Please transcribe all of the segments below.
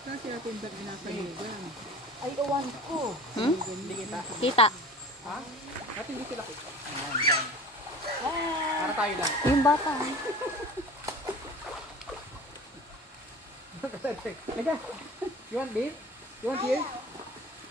Kasi atin ba pinapaligan? Ay, uwan ko. Hindi kita. Kita. Ha? At hindi sila kita. Ayan. Para tayo lang. Yung bata. Lega. You want beef? You want here?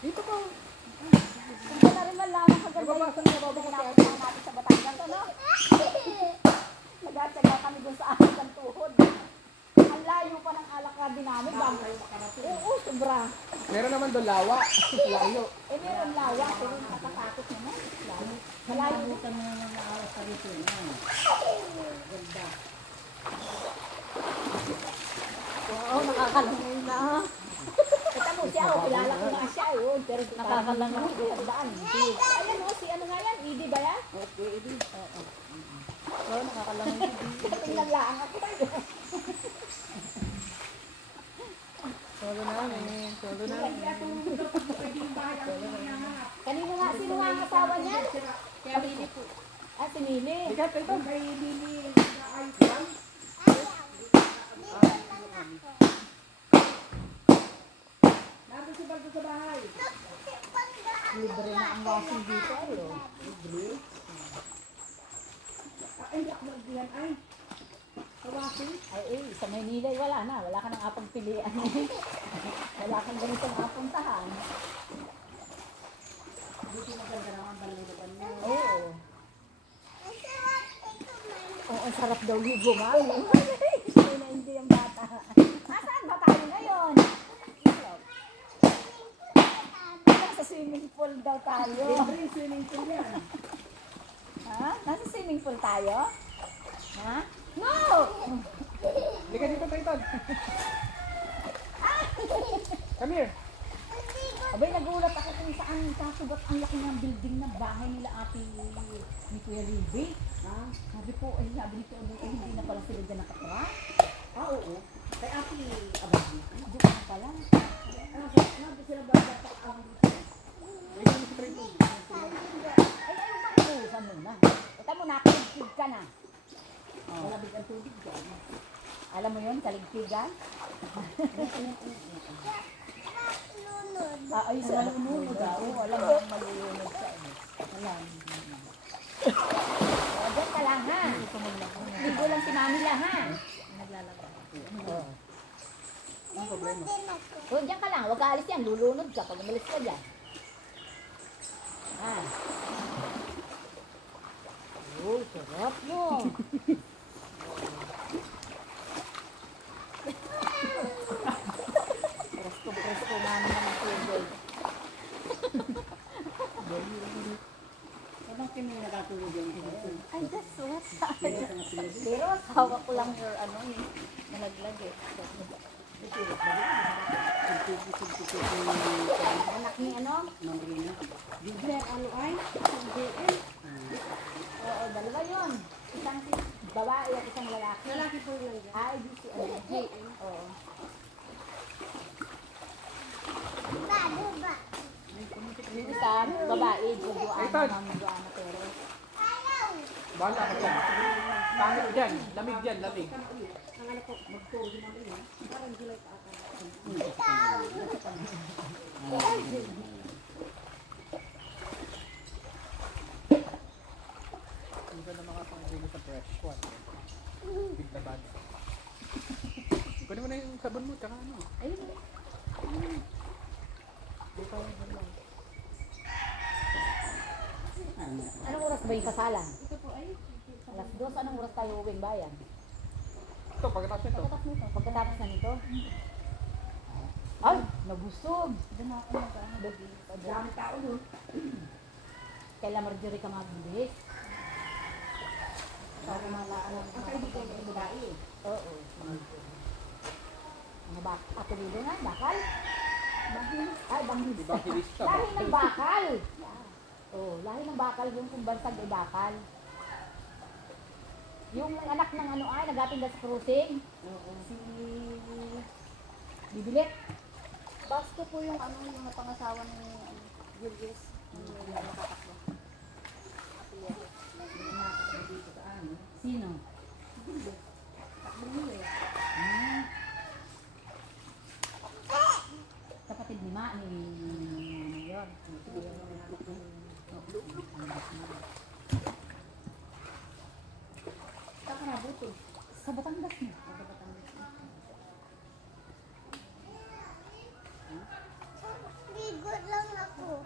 Dito po. Hindi na rin malaman kaganda Nababasa yung na nababasa pinapasama natin sa Batangas, ano? Nagtsaga kami doon sa akin ng tuhod. Ang layo pa ng alakadi namin. Oo, sobra. Meron naman doon lawa. Layo. Eh, meron lawa, pero nakatakot naman. Malayo. Kami na naawa sa rito. Ganda. Oo, nakakalangay na. Kita mo siya, kilala ko nga siya, pero nakakalangay. Tandaan. Ayan o, si ano nga yan? Idi ba yan? Okay, Idi. Oo, nakakalangay. Tingnan lang ako. Solo namin. Solo namin. Kanino nga, sino nga ang asawa niya? Kaya Lili po. Ah, si Mili. Bigat ito. Kay Lili. Nandun si Baldo sa bahay. Libre na ang washing dito. Libre? Ay, ako magdiyan ay. Kawasin. Ay, sa Maynila, wala na. Wala ka nang apang pilian. Wala kang ganitong apuntahan. Dito maganda naman balulugan mo. Oo. Oo, ang sarap daw ligo, mami. Hindi yung bata. Nasaan ba tayo ngayon? Nasa swimming pool daw tayo. Libre swimming pool yan. Ha? Nasa swimming pool tayo? Ha? No! Liga dito, Tayton. Come here. Abay, nagulat ako kung saan kasugat ang laki ng building ng bahay nila ate ni Kuya Libby. Sabi ko, sabi nito, hindi na pala sila dyan nakatira. Oo. Kay Ate Abadi. Doon na pala. Sabi sila ba dapat ang Liga dito, Tayton. Ay, saan mo na? Ito mo, nakaligpig ka na. malabig ang tubig dyan? Alam mo yun, kaligpigan? Ay, sa malulunod daw. Alam mo, malulunod sa ano. Alam. Diyan ka lang, ha? Ligo lang si Mami lang, ha? Naglalaba. Ang problema. Diyan ka lang, huwag ka alis yan. Lulunod ka pag umalis ka dyan. Ha? Oh, sarap mo. Presko namin ng tubig. Anong kami nakatulog yung pinito? Ay, that's what. Pero asawa ko lang your ano eh. Nalaglag eh. Anak ni ano? Marina. Bigler, ano ay? JM. Oo, dalawa yun. Isang babae at isang lalaki. Lalaki po yun dyan. Ay, di si ano. JM. Oo. Yung isa, babae, Jojoana, Mami Joana Perez. Bahala ka dyan. Pangit dyan. Lamig dyan, lamig. Ang anak ko, magturo namin yan. Parang July pa ata. Hindi ka na makapangili sa fresh water. Big na bag. Kunin mo na yung sabon mo, tsaka ano. Ayun. Dito, ano lang. Anong oras ba yung kasalan? Ito po ay. Alas 2, anong oras tayo uwing bayan? Ito, pagkatapos nito. Pagkatapos na nito? Ay, nabusog. Doon ako Dami tao doon. Kailan Marjorie ka mabilis? Para malaan. Ang kaibigan ko yung babae. Oo. Mga apelido nga, bakal? Banghilis. Ay, banghilis. Bangilista. Lahi ng bakal. Oh, lahi ng bakal yung kung bansag ay bakal. Yung anak ng ano ay, nagating sa cruising. Oo. Si Bibilit. Basto po yung ano, yung napangasawa ni Julius. Yung nakatakbo. Sino? Takbo niyo eh. nga ni Mayor. Kakarabuto. Sa Batangas mo. Ligot lang ako.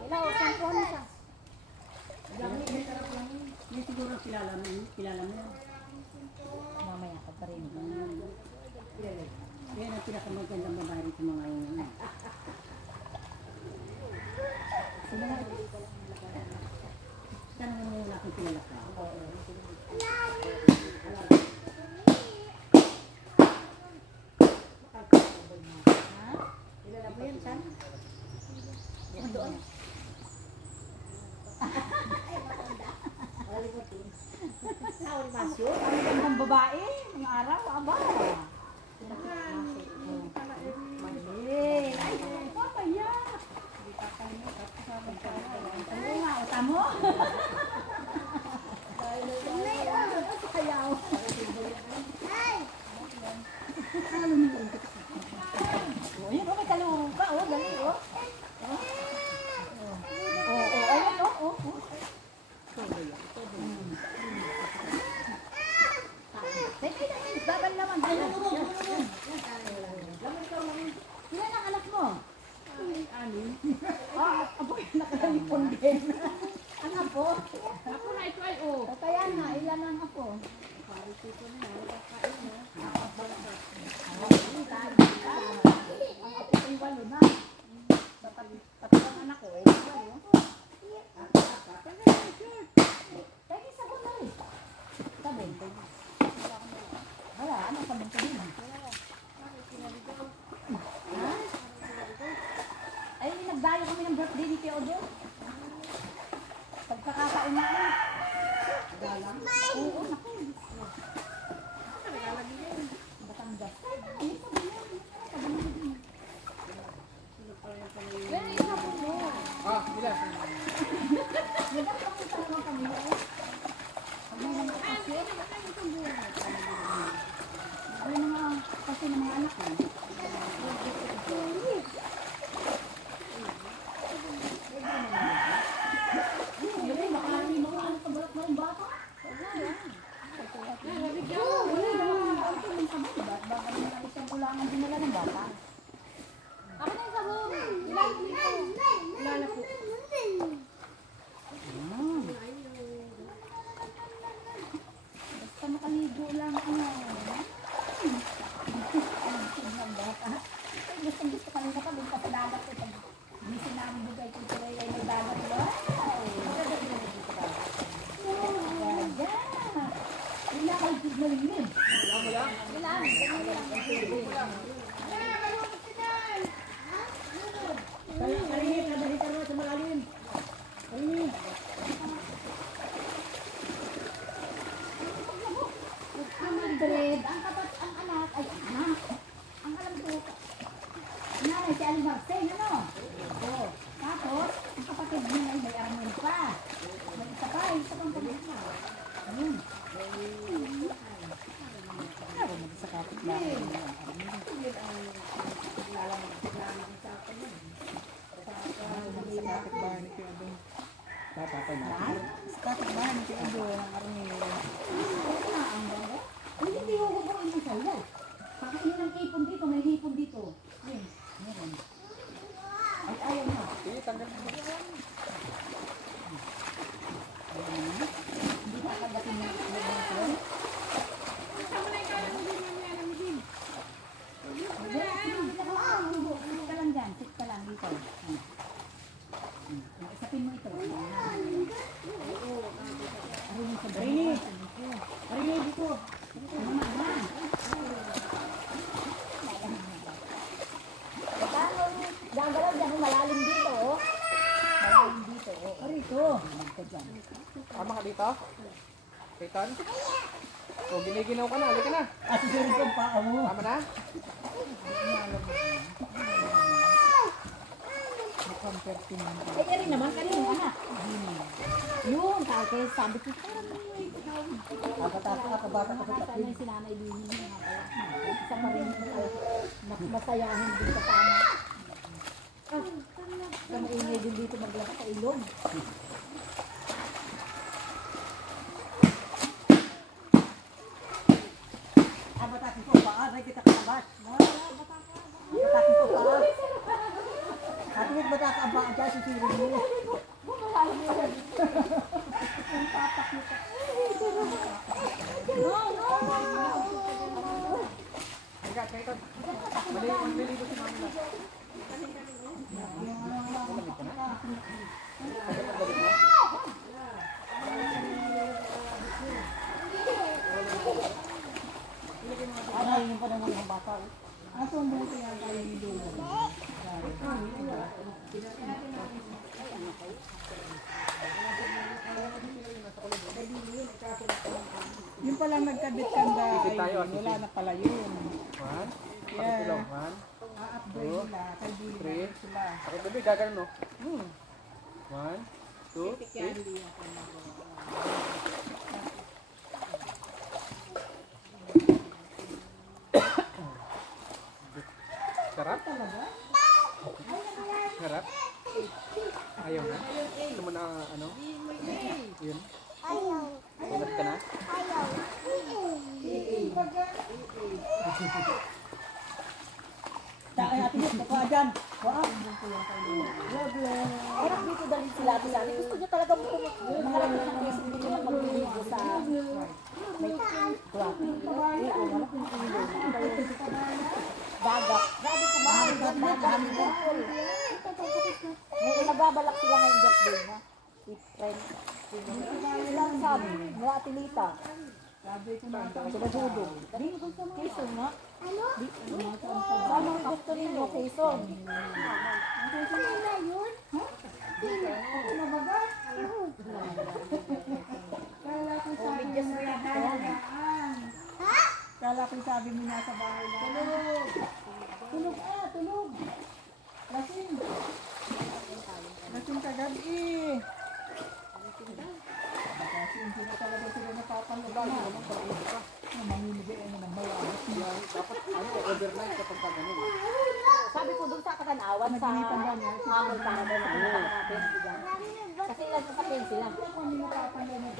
Hello, saan po na siya? Hindi siguro kilala mo yan. Mamaya ka pa rin. Yan ang pinakamagandang babae rin sa mga yun. Sino nga ito? Sana mo wala kang kilala ka. Ha? Kilala mo yan, Chan? Doon. Saon Masyo? Ang gandang babae, ng araw, aba. Mali. Ay, papaya. Oo nga, o tamo. Kayaw. O, yun, o, may kalungan ka, o, dali, o. O, ayun, o. Teka, babal naman. Ayun, ilan ang anak mo? Apo, nakalipon din. Ang apo? Ako na ito ay oh. Kaya nga, ilan ang apo? Ang apo ay 8 na. Tatlong anak ko, 8 walo. Teka, sabon na rin. Sabon. Wala, ano sabon ko din? Ha? Ay, nagdayo kami ng birthday ni Theodore. Pagkakakain namin. Oo, naku. Batangas. Ay, sabi niya. Pero yung sabon mo. Ah, ilan? Nagkakapunta naman kami. Kami naman kasi. Ay, mga kasi ng mga anak ko. Ay, baka hindi mo ano sa balat ng bata. Isang kulangan dinala ng bata. Ako na yung sabon. Ilan dito? Wala po. Basta makaligo lang ano. Ang bata. Gusto kanina pa doon pa sa dagat eh. Pag hindi namin bugay kung tuloy ay may dagat. Wow! Ganda! Wala kayo tignaligid. Ilan? Karingit, nadahitan mo sa malalim. Karingit. 100. Ang kapat, ang anak, ay anak. Ang alam ko, nanay si Aling Marcel, ano? Oo. Tapos, ang kapatid niya ay may Arnel pa. May isa pa, isa pang kapatid pa. Ayun. Ano mo sa kapit na? Sa kapitbahay ni Kuya Adong. Tatapay na. Sa kapit ba? Ano si Edo, ang Arnel? Oo na, ang bago. Ay, hindi ko gagawin mo sa'yo. Pakainin ng hipon dito, may hipon dito. Ayun, meron. Ay, ayaw mo. Sige, tanggal mo. Hindi na kagatin ng hipon. Sit ka lang dyan, sit ka lang dito. Isapin mo ito. Arin sa Karingit. Karingit dito. Gagalaw dyan, malalim dito, oh. Malalim dito, oh. Arito. Magka dyan. Tama ka dito? Kaitan? O, giniginaw ka na. Halika na. Asusunod kang paa mo. Tama na? Eh, rin naman kanino anak. Yun, kasi sabi ko, parang may tawag. Kakabata ka sa Nakakita na yung sinanay din yun nga pala. Isa pa rin masayahin din sa tama. Kaya maingay din dito maglaba sa ilog. batakin ko paa, ay kita kalabas. Batakin ko paa. At bataka ang paa dyan, sisirin mo. Teka. Maliligo si Mami lang. Ano yung pa naman ng bata? Aso ang buti yan tayo ni Dulo. Yung palang nagkabit-kanda ay wala na pala yun. One. Yeah. Pakitulong. One. A-upgrade nila. Kay Billy Three. na sila. Pakitulong. Gaganon no? One. Two. Three. Sarap? Sarap? Ayaw na? Gusto mo na ano? Yun? Ulat ka na? Ay, ate, baka dyan. Wow. Harap dito dali sila ate Lani. Gusto niya talaga makalapit ng case hindi niya magliligo sa may dagat. Grabe ko mahal dagat. May nagbabalak sila ngayong birthday na. With friends. Ilang sabi, mga atilita. Sila dudog. Quezon nga. Sama ang gusto ninyo, Quezon. Kala ko sabi mo nasa bahay na. Tulog! Tulog tulog! Lasing! Lasing kagabi! Kasi hindi na talaga sila napapalala. Mamimigay ano ng bayawas niya. Dapat overnight kapag ka ganun. Sabi ko doon sa Katanawan sa Hamon para doon natin. Kasi ilan sa sakyan sila.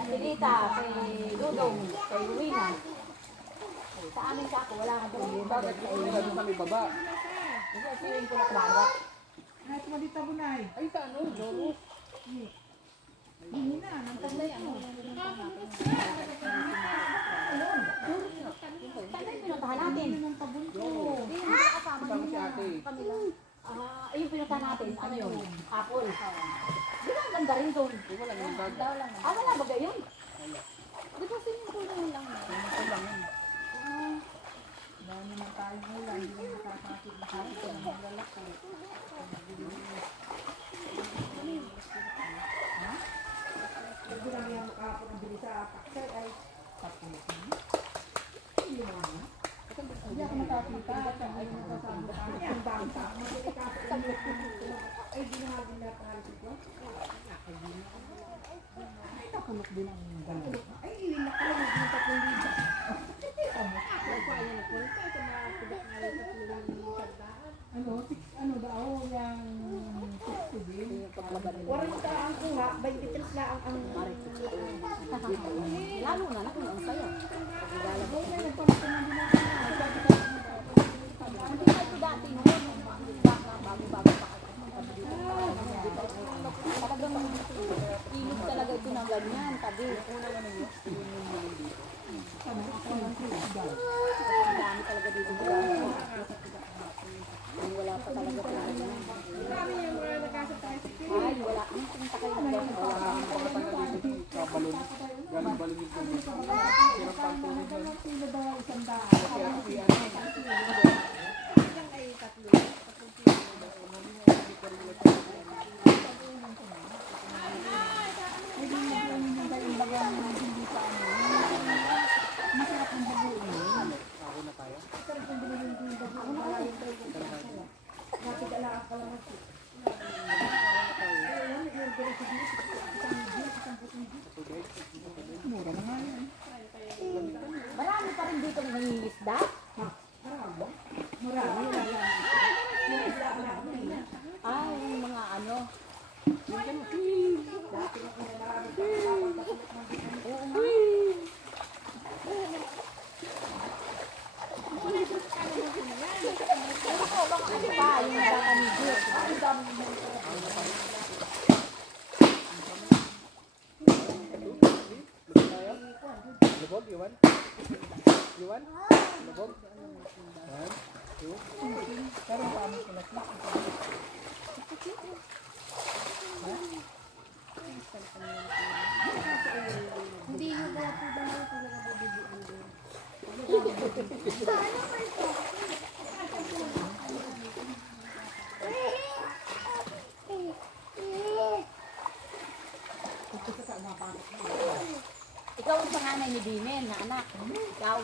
Atilita, kay Dudong, kay Luina. Sa amin sa ako, wala kang doon. Bakit? Hindi na doon kami baba. Feeling ko na kumagat. Ay, tumalita mo na eh. Ay, sa ano? Joro. Hindi na, nang tagay mo. Saan tayo pinuntahan natin? Hindi, kasama Kasama si ate. kami lang. Ayun pinuntahan natin. Ano yun? Apple. Di ba ang ganda rin doon? Wala nang dagat. Wala ba gayon? Di ba sinimpul na yun lang na? Ito lang yun. Dami na tayong ulan, hindi na nakakakit na kami ko ng lalaki. Hindi lang yan makakapon ang bilis sa taksay ay tapos. Hindi ako makakita. Ay, nakasama kami. Ang bangsa. Ay, di na din lahat ng halit ko. Ay, nakulok din ang gano'n. Ay, iwinak ko lang. Hindi na tatlong liba. Ano daw yung 60 din? 40 ang kuha, 23 lang ang Lalo na na kung ang saya. Hindi kasi dati noon, bago-bago pa talagang ilog talaga ito ng ganyan, tabi. Ang dami talaga dito. Wala pa talaga po ganyan. Ay, wala. Ang punta kayo ng ganyan. Kabalon. Galing balon yung tubig. Sirap pa ang tubig na. Sino daw ang isang daan? Kaya kasi ano. Ako na tayo. Nakikala ka lang. itong nangingisda. Marami. Marami. Yung isla ko na ako eh. Ah, yung mga ano. Dati na kung marami pa nakapagpakulot ng bitin. Oo nga. Ano pa, yung nakakanigil. Ang dami mo. Lubog, Iwan? Iwan? Lubog? 1, 2. Pero ang dami ko na Hindi yung kaya po ba na talaga babibian din. Ikaw ang panganay ni Dimen na anak. Ikaw.